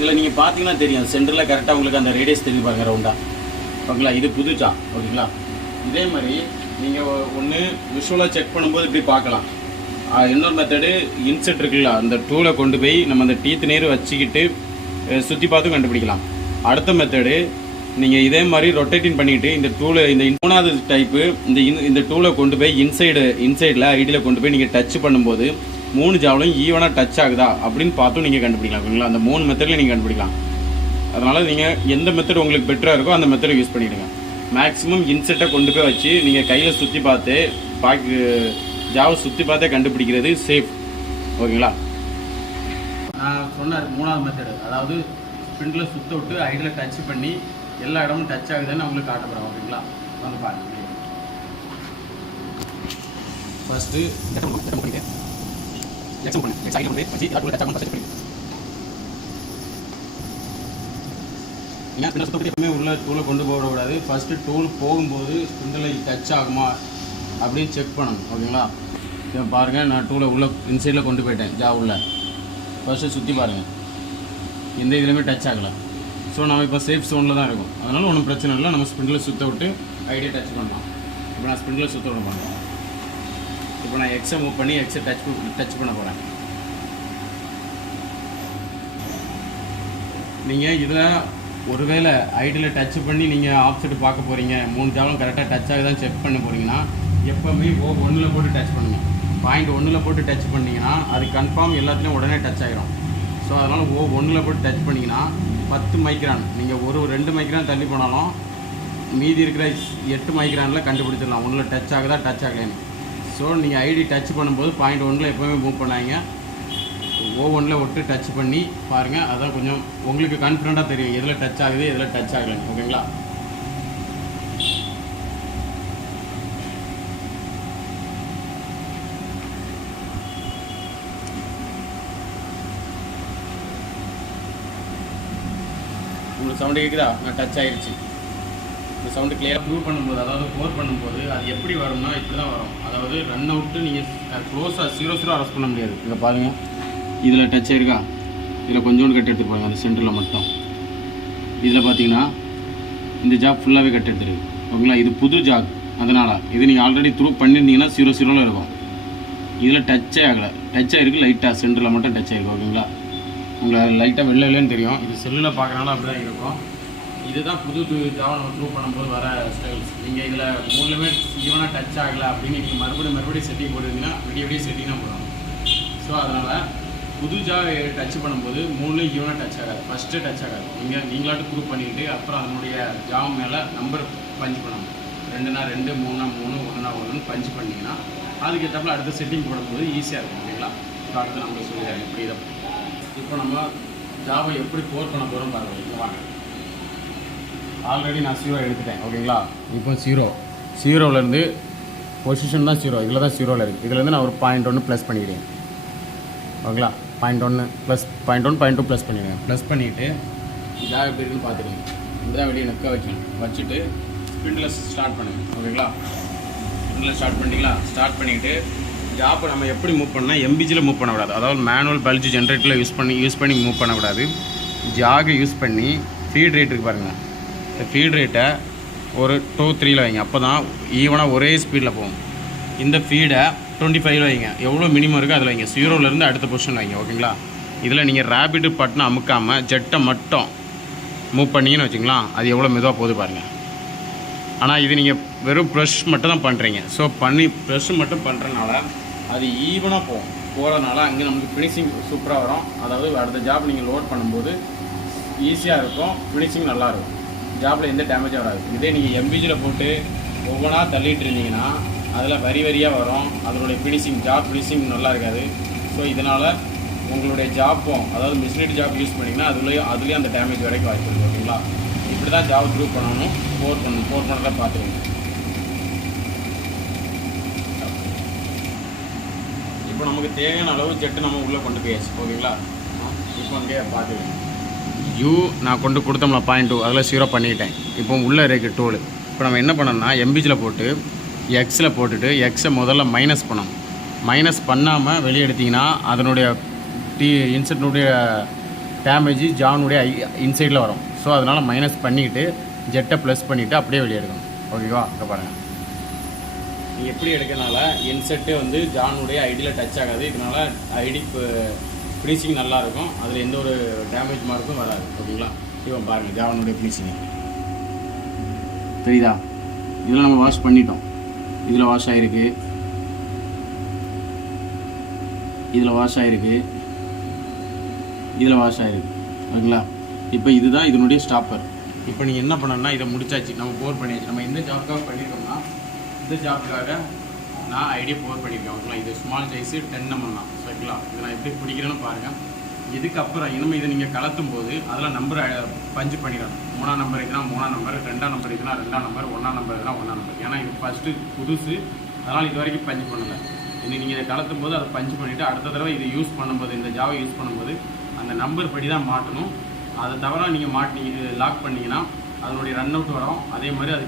இதில் நீங்கள் பார்த்தீங்கன்னா தெரியும் சென்டரில் கரெக்டாக உங்களுக்கு அந்த ரேடியஸ் தெரிஞ்சு பாருங்கள் ரவுண்டாக. ஓகேங்களா, இது புதுச்சா. ஓகேங்களா, இதே மாதிரி நீங்கள் ஒன்று விஷுவலாக செக் பண்ணும்போது இப்படி பார்க்கலாம். இன்னொரு மெத்தடு இன்செட் இருக்குல்ல, அந்த டூலை கொண்டு போய் நம்ம அந்த டீத் நேர் வச்சுக்கிட்டு சுற்றி பார்த்தும் கண்டுபிடிக்கலாம். அடுத்த மெத்தடு நீங்கள் இதே மாதிரி ரொட்டேட்டிங் பண்ணிவிட்டு இந்த டூலை இந்த 3வது டைப்பு இந்த டூலை கொண்டு போய் இன்சைடில் ஐடியில் கொண்டு போய் நீங்கள் டச் பண்ணும்போது 3 ஜாவலும் ஈவனாக டச் ஆகுதா அப்படின்னு பார்த்தும் நீங்கள் கண்டுபிடிக்கலாம். ஓகேங்களா, அந்த 3 மெத்தடில் நீங்கள் கண்டுபிடிக்கலாம். அதனால் நீங்கள் எந்த மெத்தட் உங்களுக்கு பெட்டராக இருக்கோ அந்த மெத்தடை யூஸ் பண்ணிவிடுங்க. மேக்ஸிமம் இன்செட்டை கொண்டு போய் வச்சு நீங்கள் கையில் சுற்றி பார்த்து ஜாவை சுற்றி பார்த்தே கண்டுபிடிக்கிறது சேஃப். ஓகேங்களா, நான் சொன்ன 3வது மெத்தடு, அதாவது ஸ்பிண்டில் சுற்ற விட்டு ஐடியில் டச் பண்ணி எல்லா இடமும் டச் ஆகுதுன்னு உங்களுக்கு காட்டப்படும். ஓகேங்களா, வந்து பாருங்கள். ஃபஸ்ட்டு ஏன் எப்பவுமே உள்ள டூலை கொண்டு போகக்கூடாது. ஃபஸ்ட்டு டூல் போகும்போது ஸ்பிண்டில் டச் ஆகுமா அப்படின்னு செக் பண்ணணும். ஓகேங்களா, இப்போ பாருங்கள், நான் டூலை உள்ள இன்சைடில் கொண்டு போயிட்டேன். உள்ள ஃபஸ்ட்டு சுற்றி பாருங்கள், எந்த இதுலையுமே டச் ஆகலை. ஸோ நம்ம இப்போ சேஃப் ஜோனில் தான் இருக்கும். அதனால் ஒன்றும் பிரச்சனை இல்லை. நம்ம ஸ்பிண்டில் சுற்ற விட்டு ஐடியை டச் பண்ணலாம். இப்போ நான் ஸ்பிண்டில் சுற்ற விட பண்ணுறேன். இப்போ நான் எக்ஸை மூவ் பண்ணி எக்ஸை டச் பண்ண போகிறேன். நீங்கள் இதில் ஒருவேளை ஐடியில் டச் பண்ணி நீங்கள் ஆப்செட் பார்க்க போகிறீங்க, 3 ஜாவலும் கரெக்டாக டச் ஆகுதான் செக் பண்ண போகிறீங்கன்னா எப்போவுமே O1 போட்டு டச் பண்ணுங்கள். பாயிண்ட் 1 போட்டு டச் பண்ணிங்கன்னா அது கன்ஃபார்ம் எல்லாத்துலேயும் உடனே டச் ஆகிரும். ஸோ அதனால் O1 போட்டு டச் பண்ணிங்கன்னா 10 மைக்ரான், நீங்கள் 2 மைக்ரான் தள்ளி போனாலும் மீதி இருக்கிற 8 மைக்ரானில் கண்டுபிடிச்சிடலாம் ஒன்றில் டச் ஆகுதா டச் ஆகலைன்னு. ஸோ நீங்கள் ஐடி டச் பண்ணும்போது பாயிண்ட் 1 எப்போவுமே மூவ் பண்ணாங்க. O1 விட்டு டச் பண்ணி பாருங்கள். அதான் கொஞ்சம் உங்களுக்கு கான்ஃபிடண்ட்டாக தெரியும் எதில் டச் ஆகுது எதில் டச் ஆகலைன்னு. ஓகேங்களா, உங்களுக்கு சவுண்டு கேட்குதா? நான் டச் ஆகிடுச்சு. இந்த சவுண்டு கிளியராக ப்ரூவ் பண்ணும்போது, அதாவது போர் பண்ணும்போது அது எப்படி வரும்னா இப்படி தான் வரும். அதாவது ரன் அவுட்டு நீங்கள் க்ளோஸாக 0-0 அரெஸ்ட் பண்ண முடியாது. இதை பாருங்கள், இதில் டச் ஆகிருக்கா, இதில் கொஞ்சோண்டு கட் எடுத்துட்டு போங்க அந்த சென்டரில் மட்டும். இதில் பார்த்தீங்கன்னா இந்த ஜாப் ஃபுல்லாகவே கட் எடுத்துருக்கு. ஓகேங்களா, இது புது ஜாப், அதனால் இது நீங்கள் ஆல்ரெடி த்ரூ பண்ணியிருந்தீங்கன்னா 0-0 இருக்கும். இதில் டச்சே ஆகலை, டச் ஆகிருக்கு லைட்டாக, சென்டரில் மட்டும் டச் ஆகிருக்கு. ஓகேங்களா, உங்களை லைட்டாக இல்லைன்னு தெரியும். இது செல்லில் பார்க்குறனால அப்படி தான் இருக்கும். இதுதான் புது ஜாவை நம்ம த்ரூ பண்ணும்போது வர ஸ்டைல்ஸ். நீங்கள் இதில் 3லுமே ஈவனாக டச் ஆகலை அப்படின்னு நீங்கள் மறுபடியும் செட்டிங் போட்டுருந்தீங்கன்னா விடிய செட்டிங்காக போடணும். ஸோ அதனால் புது ஜாவை டச் பண்ணும்போது 3லையும் ஈவனாக டச் ஆகாது, ஃபஸ்ட்டு டச் ஆகாது. நீங்களாட்டு ப்ரூவ் பண்ணிக்கிட்டு அப்புறம் அதனுடைய ஜாவ் மேலே நம்பர் பஞ்ச் பண்ணணும். 2னா 2, 3னா 3, 1னா 1 பஞ்ச் பண்ணிங்கன்னா அதுக்கேற்றப்பல அடுத்த செட்டிங் போடும்போது ஈஸியாக இருக்கும். ஓகேங்களா, இப்போ அடுத்து நம்மளுக்கு சொல்லிடுறாங்க இப்படி இதை. இப்போ நம்ம ஜாவை எப்படி போர் பண்ண போகிறோம் பாருங்கள். வாங்க, ஆல்ரெடி நான் 0 எடுத்துட்டேன். ஓகேங்களா, இப்போ 0லேருந்து பொசிஷன் தான் 0, இதில் தான் 0ல் இருக்குது. இதுலேருந்து நான் ஒரு பாயிண்ட் 1 ப்ளஸ் பண்ணிக்கிறேன். ஓகேங்களா, point 1 plus point 1 point 2 plus பண்ணிடுவேன். ப்ளஸ் பண்ணிவிட்டு இதாக எப்படி இருக்குன்னு பார்த்துக்கோங்க. இந்த வெளியே நெக்க வச்சுட்டு ஸ்பிண்டில் ஸ்டார்ட் பண்ணுங்கள். ஓகேங்களா, ஸ்பிண்டில் ஸ்டார்ட் பண்ணிட்டீங்களா? ஸ்டார்ட் பண்ணிவிட்டு ஜாப்பை நம்ம எப்படி மூவ் பண்ணால் MBGயில் மூவ் பண்ணக்கூடாது. அதாவது மேனுவல் பல்ஜ் ஜென்ரேட்டரில் யூஸ் பண்ணி மூவ் பண்ணக்கூடாது. ஜாகை யூஸ் பண்ணி ஃபீட் ரேட் இருக்குது பாருங்கள். இந்த ஃபீட் ரேட்டை ஒரு 2-3ல் வைங்க. அப்போ தான் ஈவனாக ஒரே ஸ்பீடில் போகும். இந்த ஃபீடை 25ல் வைங்க. எவ்வளோ மினிமம் இருக்கோ அதில் வைங்க. 0லேருந்து அடுத்த பொசிஷன் வைங்க. ஓகேங்களா, இதில் நீங்கள் ரேபிட்டு பட்டனை அமுக்காமல் ஜெட்டை மட்டும் மூவ் பண்ணிங்கன்னு வச்சுக்கலாம். அது எவ்வளோ மெதுவாக போகுது பாருங்கள். ஆனால் இது நீங்கள் வெறும் ப்ரெஷ் மட்டும் தான் பண்ணுறீங்க. ஸோ ப்ரெஷ் மட்டும் பண்ணுறதுனால அது ஈவனாக போகிறதுனால அங்கே நமக்கு ஃபினிஷிங் சூப்பராக வரும். அதாவது அடுத்த ஜாப் நீங்கள் லோட் பண்ணும்போது ஈஸியாக இருக்கும், ஃபினிஷிங் நல்லாயிருக்கும், ஜாப்பில் எந்த டேமேஜும் வராது. இதே நீங்கள் MBGயில் போட்டு ஒவ்வொன்றா தள்ளிட்டு இருந்தீங்கன்னா அதில் வரியாக வரும். அதனுடைய ஜாப் ஃபினிஷிங் நல்லா இருக்காது. ஸோ இதனால் உங்களுடைய ஜாப்பும், அதாவது மிஷினரி ஜாப் யூஸ் பண்ணிங்கன்னா அதுலேயும் அந்த டேமேஜ் வரைக்கும் வாய்ப்பு இருக்குது. ஓகேங்களா, இப்படி தான் ஜாப் ப்ரூவ் பண்ணணும். போர் பண்ணுறத பார்த்துக்கோங்க. இப்போ நமக்கு தேவையான அளவு ஜெட்டு நம்ம உள்ளே கொண்டு போயாச்சு. ஓகேங்களா, இப்போ அங்கே பார்த்துக்கோங்க. நான் கொண்டு கொடுத்தோம்ல பாயிண்ட் 2, அதில் 0 பண்ணிட்டேன். இப்போ உள்ளே இருக்குது டூலு. இப்போ நம்ம என்ன பண்ணோம்னா MBGயில் போட்டு எக்ஸில் போட்டுட்டு எக்ஸை முதல்ல மைனஸ் பண்ணணும். மைனஸ் பண்ணாமல் வெளியே எடுத்திங்கன்னா அதனுடைய இன்செட்டினுடைய டேமேஜ் ஜானுடைய இன்சைடில் வரும். ஸோ அதனால் மைனஸ் பண்ணிக்கிட்டு ஜெட்டை ப்ளஸ் பண்ணிவிட்டு அப்படியே வெளியே எடுக்கணும். ஓகேவா? இங்கே பாருங்கள், நீங்கள் எப்படி எடுக்கிறனால இன்செட்டு வந்து ஜானுடைய ஐடியில் டச் ஆகாது. இதனால் ஐடி ஃபினிஷிங் நல்லாயிருக்கும், அதில் எந்த ஒரு டேமேஜ் மார்க்கும் வராது. ஓகேங்களா? இப்போ பாருங்கள் ஜானுடைய ஃபினிஷிங் தெரியுதா? இதில் நம்ம வாஷ் பண்ணிட்டோம், இதில் வாஷ் ஆகிருக்கு, இதில் வாஷ் ஆகிருக்கு, இதில் வாஷ் ஆகிருக்கு. ஓகேங்களா? இப்போ இதுதான் இதனுடைய ஸ்டாப்பர். இப்போ நீங்கள் என்ன பண்ணணும்னா இதை முடிச்சாச்சு, நம்ம போர் பண்ணியாச்சு. நம்ம எந்த ஜாப்க்காக பண்ணியிருக்கோம்னா இந்த ஜாப்புக்காக நான் ஐடியா போர் பண்ணியிருக்கேன். ஓகேங்களா? இது ஸ்மால் சைஸு 10 mm தான். ஓகேங்களா? இது நான் எப்படி பிடிக்கிறேன்னு பாருங்கள். இதுக்கப்புறம் இனிமேல் இதை நீங்கள் கலத்தும் போது அதில் நம்பர் பஞ்சு பண்ணிடணும். 3ஆம் நம்பர் இதுனா 3ஆம் நம்பர், 2ஆம் நம்பர் இதுனா 2ஆம் நம்பர், 1ஆம் நம்பர் இதுனா 1ஆம் நம்பர். ஏன்னா இது ஃபஸ்ட்டு புதுசு, அதனால் இது வரைக்கும் பஞ்சு பண்ணலை. இன்னும் நீங்கள் இதை கலத்தும் போது அதை பஞ்சு பண்ணிவிட்டு அடுத்த தடவை இதை யூஸ் பண்ணும்போது, இந்த ஜாவை யூஸ் பண்ணும்போது அந்த நம்பர் படி தான் மாட்டணும். அதை தவிர நீங்கள் லாக் பண்ணிங்கன்னா அதனுடைய ரன் அவுட் வரும். அதே மாதிரி அது